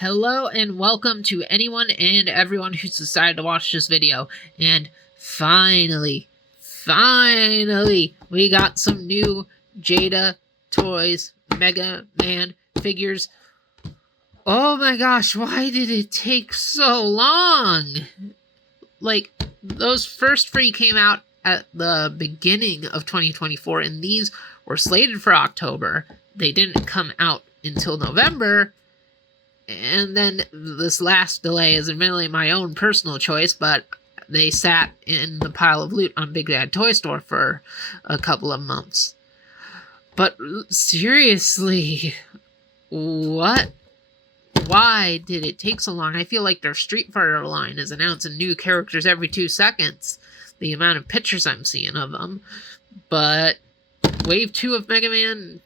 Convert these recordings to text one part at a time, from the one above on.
Hello and welcome to anyone and everyone who's decided to watch this video. And finally, we got some new Jada Toys Mega Man figures. Oh my gosh, why did it take so long? Like, those first three came out at the beginning of 2024, and these were slated for October. They didn't come out until November. And then this last delay is admittedly my own personal choice, but they sat in the pile of loot on Big Bad Toy Store for a couple of months. But seriously, what? Why did it take so long? I feel like their Street Fighter line is announcing new characters every 2 seconds. The amount of pictures I'm seeing of them. But Wave 2 of Mega Man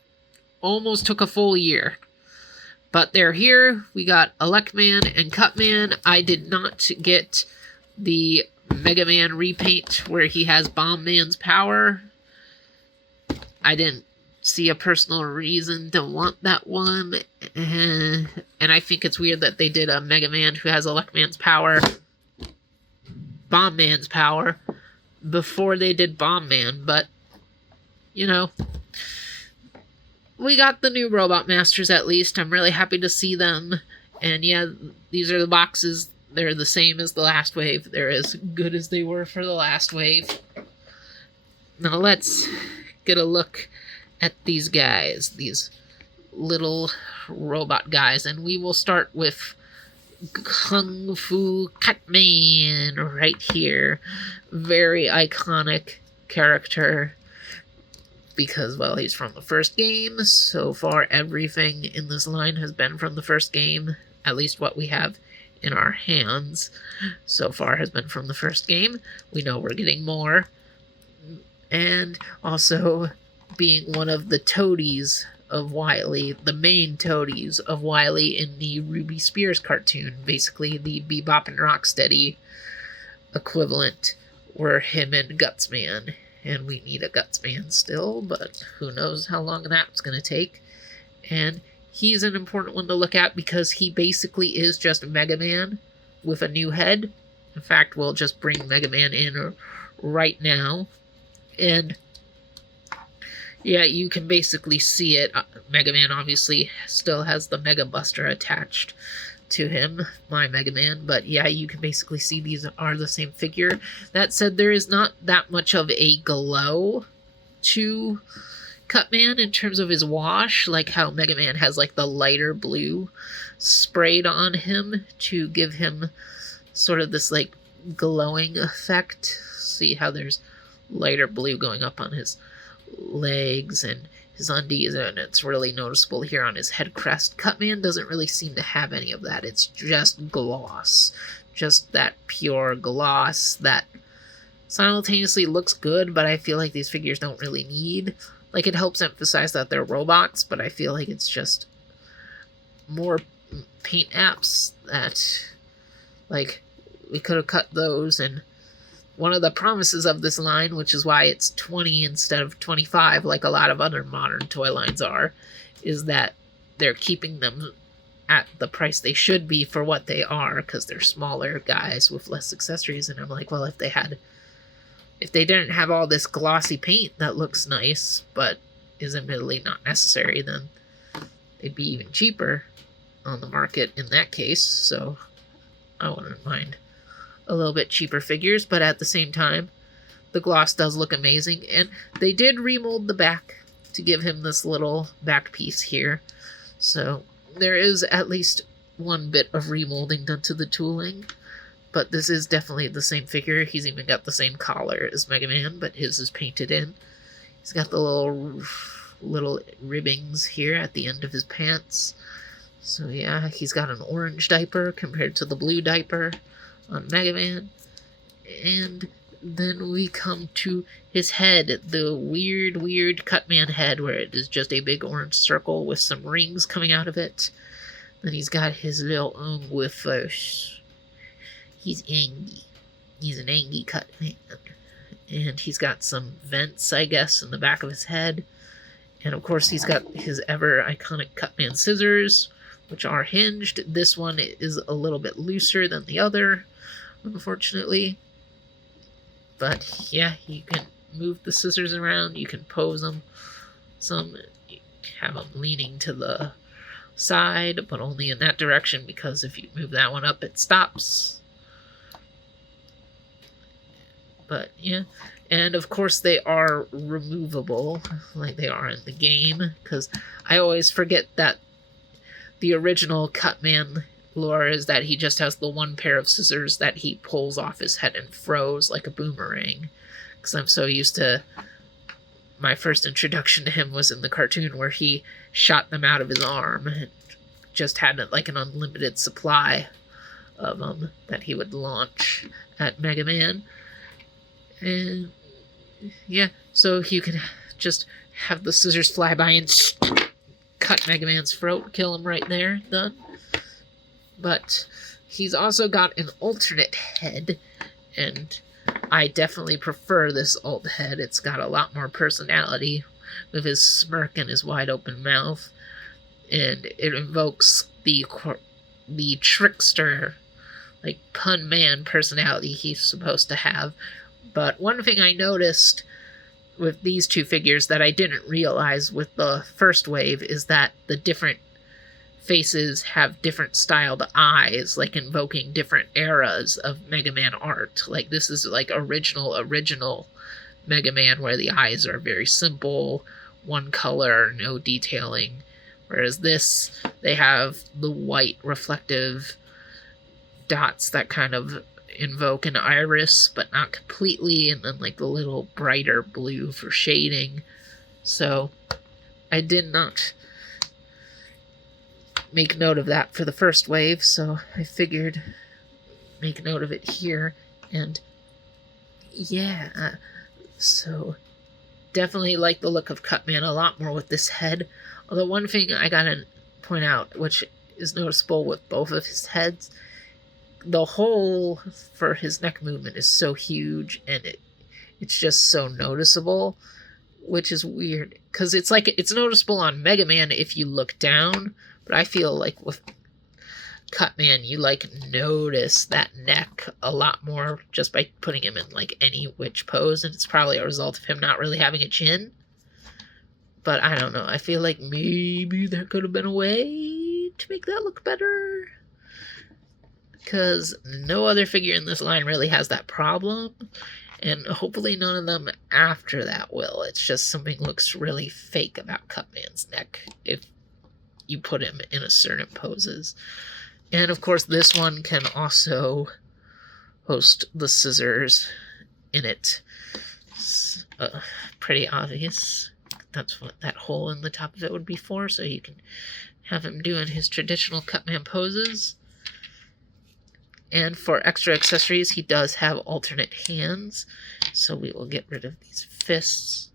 almost took a full year. But they're here. We got Elceman and Cutman. I did not get the Mega Man repaint where he has Bomb Man's power. I didn't see a personal reason to want that one. And I think it's weird that they did a Mega Man who has Elceman's power, Bomb Man's power, before they did Bomb Man. But, you know, we got the new Robot Masters at least. I'm really happy to see them. And yeah, these are the boxes. They're the same as the last wave. They're as good as they were for the last wave. Now let's get a look at these guys. These little robot guys. And we will start with Kung Fu Cutman right here. Very iconic character. Because, well, he's from the first game. So far, everything in this line has been from the first game. At least what we have in our hands so far has been from the first game. We know we're getting more. And also, being one of the toadies of Wily, the main toadies of Wily in the Ruby Spears cartoon. Basically, the Bebop and Rocksteady equivalent were him and Gutsman. And we need a Gutsman still, but who knows how long that's going to take. And he's an important one to look at because he basically is just Mega Man with a new head. In fact, we'll just bring Mega Man in right now. And yeah, you can basically see it. Mega Man obviously still has the Mega Buster attached to him, my Mega Man, but yeah, you can basically see these are the same figure. That said, there is not that much of a glow to Cutman in terms of his wash, like how Mega Man has like the lighter blue sprayed on him to give him sort of this like glowing effect. See how there's lighter blue going up on his legs and his undies, and it's really noticeable here on his head crest. Cutman doesn't really seem to have any of that. It's just gloss. Just that pure gloss that simultaneously looks good, but I feel like these figures don't really need. Like, it helps emphasize that they're robots, but I feel like it's just more paint apps that, like, we could have cut those. And one of the promises of this line, which is why it's 20 instead of 25, like a lot of other modern toy lines are, is that they're keeping them at the price they should be for what they are, because they're smaller guys with less accessories. And I'm like, well, if they didn't have all this glossy paint that looks nice, but is admittedly not necessary, then they'd be even cheaper on the market in that case. So I wouldn't mind a little bit cheaper figures, but at the same time, the gloss does look amazing. And they did remold the back to give him this little back piece here. So there is at least one bit of remolding done to the tooling. But this is definitely the same figure. He's even got the same collar as Mega Man, but his is painted in. He's got the little ribbings here at the end of his pants. So yeah, he's got an orange diaper compared to the blue diaper on Mega Man. And then we come to his head, the weird Cutman head, where it is just a big orange circle with some rings coming out of it. Then he's got his little with he's angry. He's an angry Cutman. And he's got some vents, I guess, in the back of his head. And of course he's got his ever iconic Cutman scissors, which are hinged. This one is a little bit looser than the other, unfortunately. But yeah, you can move the scissors around, you can pose them some, you have them leaning to the side, but only in that direction, because if you move that one up, it stops. But yeah, and of course they are removable, like they are in the game, because I always forget that the original Cutman lore is that he just has the one pair of scissors that he pulls off his head and throws like a boomerang. Because I'm so used to, my first introduction to him was in the cartoon where he shot them out of his arm and just had like an unlimited supply of them that he would launch at Mega Man. And yeah, so you can just have the scissors fly by and cut Mega Man's throat, kill him right there, done. But he's also got an alternate head, and I definitely prefer this alt head. It's got a lot more personality with his smirk and his wide open mouth, and it invokes the trickster, like pun man personality he's supposed to have. But one thing I noticed with these two figures that I didn't realize with the first wave is that the different faces have different styled eyes, like invoking different eras of Mega Man art. Like this is like original Mega Man, where the eyes are very simple, one color, no detailing. Whereas this, they have the white reflective dots that kind of invoke an iris, but not completely, and then like the little brighter blue for shading. So I did not make note of that for the first wave, so I figured make note of it here. And yeah, so definitely like the look of Cutman a lot more with this head. Although one thing I gotta point out, which is noticeable with both of his heads, the hole for his neck movement is so huge, and it's just so noticeable, which is weird, because it's like it's noticeable on Mega Man if you look down, but I feel like with Cutman you like notice that neck a lot more just by putting him in like any which pose, and it's probably a result of him not really having a chin. But I don't know, I feel like maybe there could have been a way to make that look better, because no other figure in this line really has that problem, and hopefully none of them after that will. It's just something looks really fake about Cutman's neck if you put him in a certain poses. And of course this one can also host the scissors in it. It's, pretty obvious. That's what that hole in the top of it would be for, so you can have him doing his traditional Cutman poses. And for extra accessories, he does have alternate hands, so we will get rid of these fists.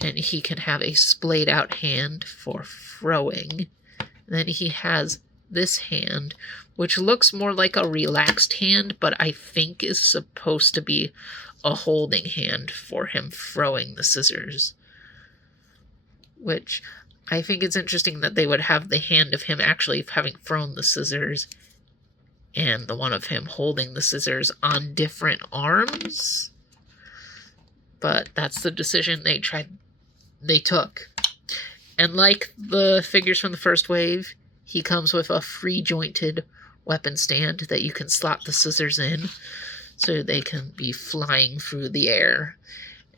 And he can have a splayed out hand for throwing. And then he has this hand, which looks more like a relaxed hand, but I think is supposed to be a holding hand for him throwing the scissors. Which I think it's interesting that they would have the hand of him actually having thrown the scissors and the one of him holding the scissors on different arms. But that's the decision they took. And like the figures from the first wave, he comes with a free-jointed weapon stand that you can slot the scissors in, so they can be flying through the air,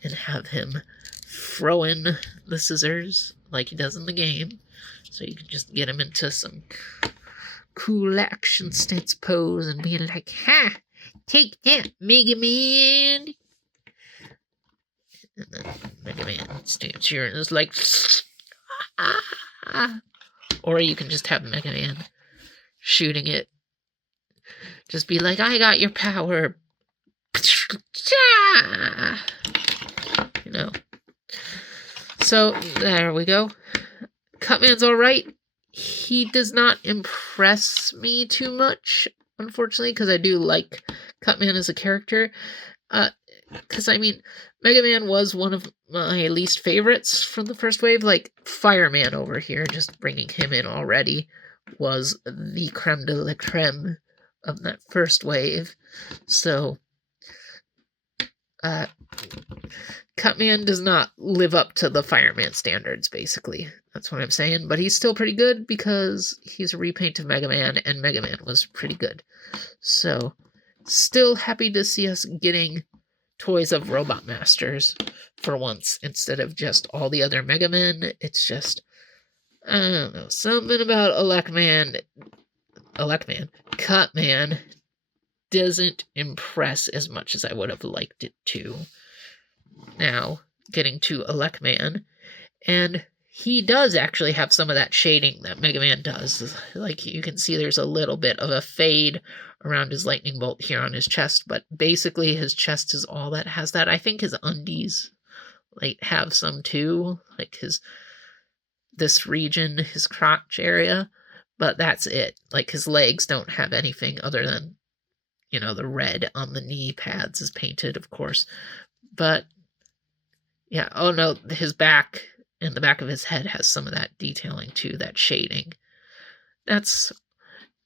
and have him throw in the scissors like he does in the game. So you can just get him into some cool action stance pose and be like, "Ha! Take that, Mega Man!" And then Mega Man stands here and is like, ah. Or you can just have Mega Man shooting it. Just be like, "I got your power." You know. So, there we go. Cutman's alright. He does not impress me too much, unfortunately, because I do like Cutman as a character. Because, I mean, Mega Man was one of my least favorites from the first wave. Like, Fireman over here, just bringing him in already, was the creme de la creme of that first wave. So, Cutman does not live up to the Fireman standards, basically. That's what I'm saying. But he's still pretty good because he's a repaint of Mega Man, and Mega Man was pretty good. So, still happy to see us getting toys of Robot Masters for once instead of just all the other Mega Men. It's just, I don't know, something about Cutman doesn't impress as much as I would have liked it to. Now, getting to Elceman, and he does actually have some of that shading that Mega Man does. Like, you can see there's a little bit of a fade around his lightning bolt here on his chest, but basically his chest is all that has that. I think his undies like have some too, like this region, his crotch area, but that's it. Like, his legs don't have anything other than, the red on the knee pads is painted, of course. But yeah, oh no, his back and the back of his head has some of that detailing too, that shading. That's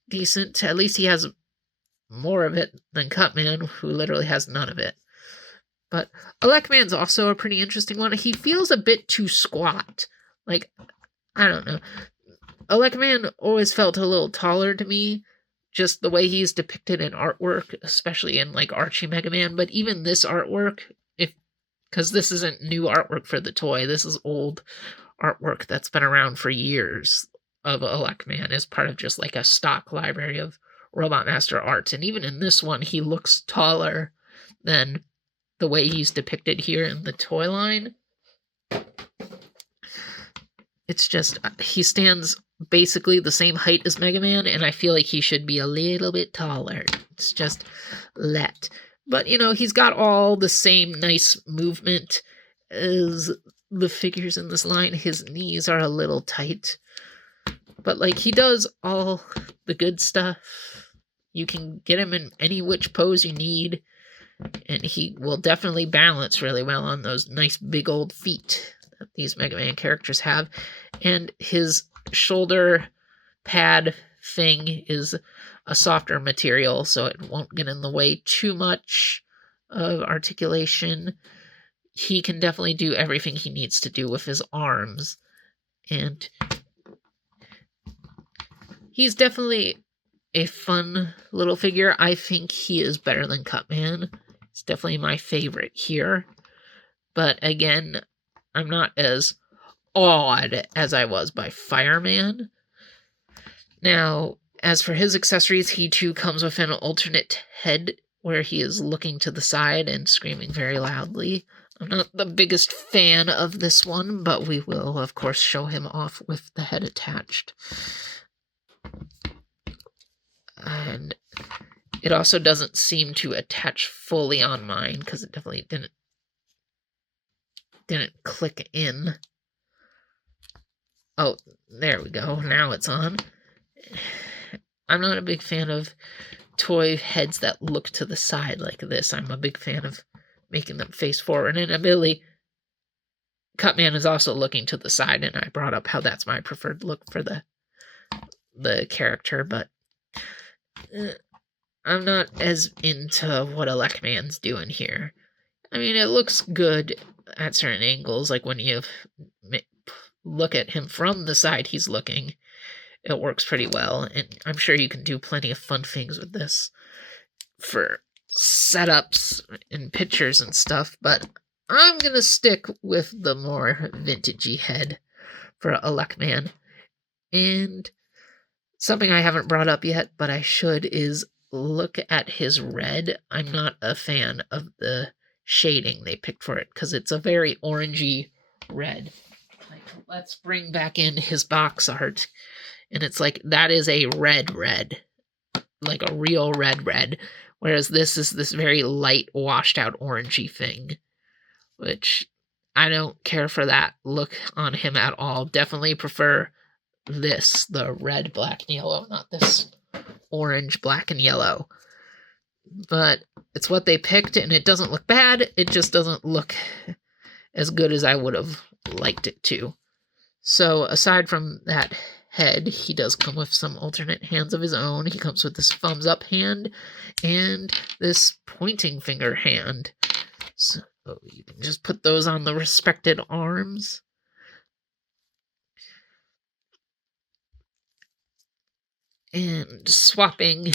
decent. At least he has more of it than Cutman, who literally has none of it. But Elceman's also a pretty interesting one. He feels a bit too squat. Like, I don't know. Elceman always felt a little taller to me, just the way he's depicted in artwork, especially in, like, Archie Mega Man. But even this artwork, because this isn't new artwork for the toy, this is old artwork that's been around for years of Elceman as part of just, like, a stock library of Robot Master art. And even in this one, he looks taller than the way he's depicted here in the toy line. It's just, he stands basically the same height as Mega Man, and I feel like he should be a little bit taller. It's just But, he's got all the same nice movement as the figures in this line. His knees are a little tight. But, like, he does all the good stuff. You can get him in any which pose you need, and he will definitely balance really well on those nice big old feet that these Mega Man characters have. And his shoulder pad thing is a softer material, so it won't get in the way too much of articulation. He can definitely do everything he needs to do with his arms, and he's definitely a fun little figure. I think he is better than Cutman. He's definitely my favorite here. But again, I'm not as awed as I was by Fireman. Now, as for his accessories, he too comes with an alternate head where he is looking to the side and screaming very loudly. I'm not the biggest fan of this one, but we will, of course, show him off with the head attached. And it also doesn't seem to attach fully on mine, because it definitely didn't click in. Oh, there we go. Now it's on. I'm not a big fan of toy heads that look to the side like this. I'm a big fan of making them face forward. And admittedly, Cutman is also looking to the side, and I brought up how that's my preferred look for the character, but I'm not as into what Elceman's doing here. I mean, it looks good at certain angles, like when you look at him from the side he's looking, it works pretty well, and I'm sure you can do plenty of fun things with this for setups and pictures and stuff, but I'm gonna stick with the more vintagey head for Elceman. And something I haven't brought up yet, but I should, is look at his red. I'm not a fan of the shading they picked for it, because it's a very orangey red. Like, let's bring back in his box art, and it's like, that is a red, like a real red, whereas this is this very light, washed out orangey thing, which I don't care for that look on him at all. Definitely prefer this, the red, black, and yellow, not this orange, black, and yellow. but it's what they picked, and it doesn't look bad. It just doesn't look as good as I would have liked it to. So aside from that head, he does come with some alternate hands of his own. He comes with this thumbs up hand and this pointing finger hand. So you can just put those on the respected arms. And swapping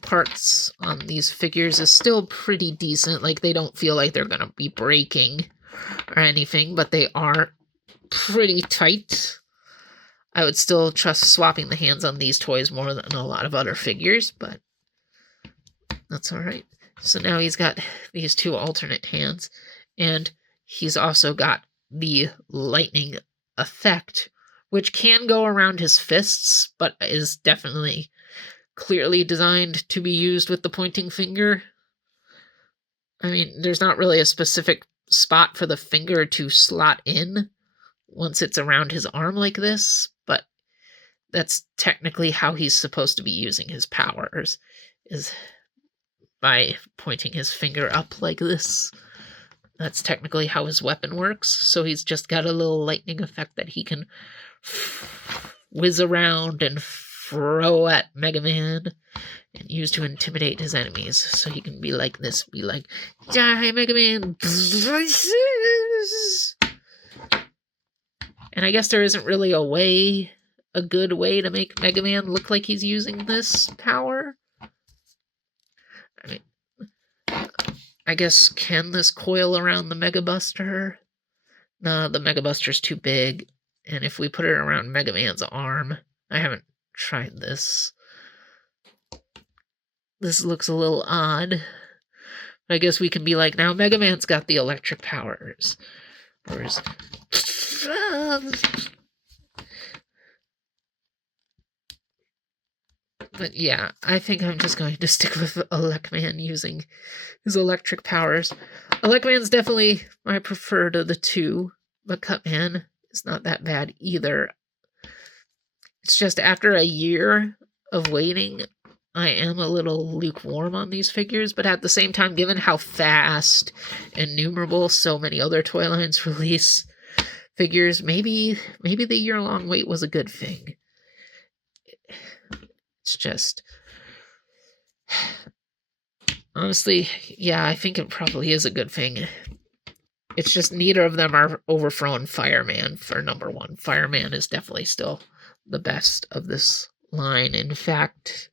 parts on these figures is still pretty decent. Like, they don't feel like they're going to be breaking or anything, but they are pretty tight. I would still trust swapping the hands on these toys more than a lot of other figures, but that's all right. So now he's got these two alternate hands, and he's also got the lightning effect, which can go around his fists, but is definitely clearly designed to be used with the pointing finger. I mean, there's not really a specific spot for the finger to slot in once it's around his arm like this, but that's technically how he's supposed to be using his powers, is by pointing his finger up like this. That's technically how his weapon works, so he's just got a little lightning effect that he can whiz around and throw at Mega Man and use to intimidate his enemies. So he can be like this, be like, die, Mega Man! And I guess there isn't really a good way to make Mega Man look like he's using this power. I mean, I guess, can this coil around the Mega Buster? No, the Mega Buster's too big. And if we put it around Mega Man's arm, I haven't tried this. This looks a little odd. I guess we can be like, now Mega Man's got the electric powers. Whereas... But yeah, I think I'm just going to stick with Elceman using his electric powers. Elceman's definitely my preferred of the two, but Cutman is not that bad either. It's just after a year of waiting, I am a little lukewarm on these figures, but at the same time, given how fast and numerable so many other toy lines release figures, maybe the year-long wait was a good thing. It's just... honestly, yeah, I think it probably is a good thing. It's just neither of them are overthrown Fireman for number one. Fireman is definitely still the best of this line. In fact,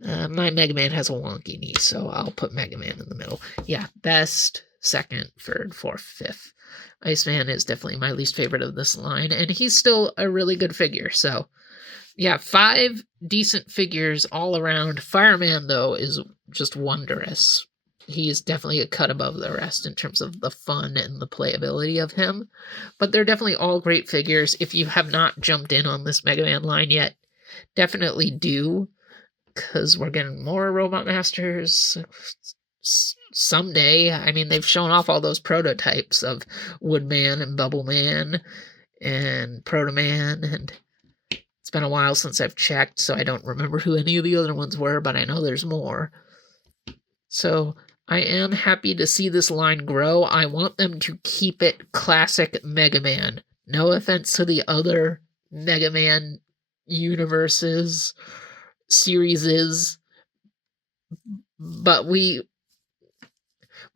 my Mega Man has a wonky knee, so I'll put Mega Man in the middle. Yeah, best, second, third, fourth, fifth. Iceman is definitely my least favorite of this line, and he's still a really good figure, so... yeah, 5 decent figures all around. Fireman, though, is just wondrous. He is definitely a cut above the rest in terms of the fun and the playability of him. But they're definitely all great figures. If you have not jumped in on this Mega Man line yet, definitely do, because we're getting more Robot Masters someday. I mean, they've shown off all those prototypes of Woodman and Bubbleman and Protoman, and it's been a while since I've checked, so I don't remember who any of the other ones were, but I know there's more. So I am happy to see this line grow. I want them to keep it classic Mega Man. No offense to the other Mega Man universes, series, but we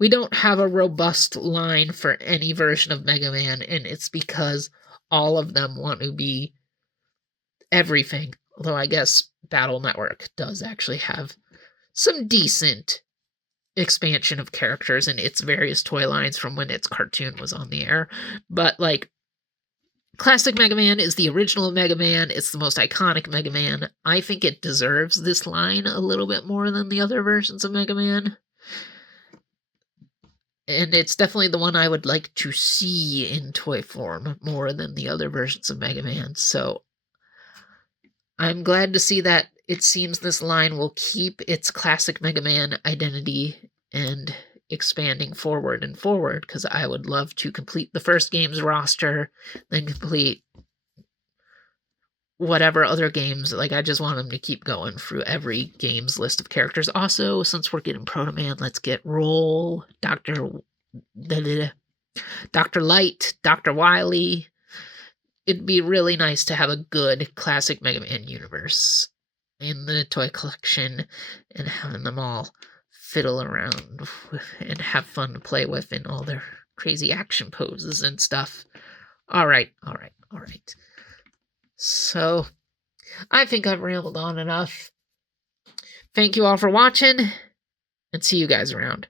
don't have a robust line for any version of Mega Man, and it's because all of them want to be everything. Although I guess Battle Network does actually have some decent expansion of characters in its various toy lines from when its cartoon was on the air. But, like, classic Mega Man is the original Mega Man. It's the most iconic Mega Man. I think it deserves this line a little bit more than the other versions of Mega Man. And it's definitely the one I would like to see in toy form more than the other versions of Mega Man. So I'm glad to see that it seems this line will keep its classic Mega Man identity and expanding forward and forward, because I would love to complete the first game's roster, then complete whatever other games. Like, I just want them to keep going through every game's list of characters. Also, since we're getting Proto Man, let's get Roll, Dr. Light, Dr. Wily. It'd be really nice to have a good classic Mega Man universe in the toy collection and having them all fiddle around and have fun to play with in all their crazy action poses and stuff. All right. So, I think I've rambled on enough. Thank you all for watching, and see you guys around.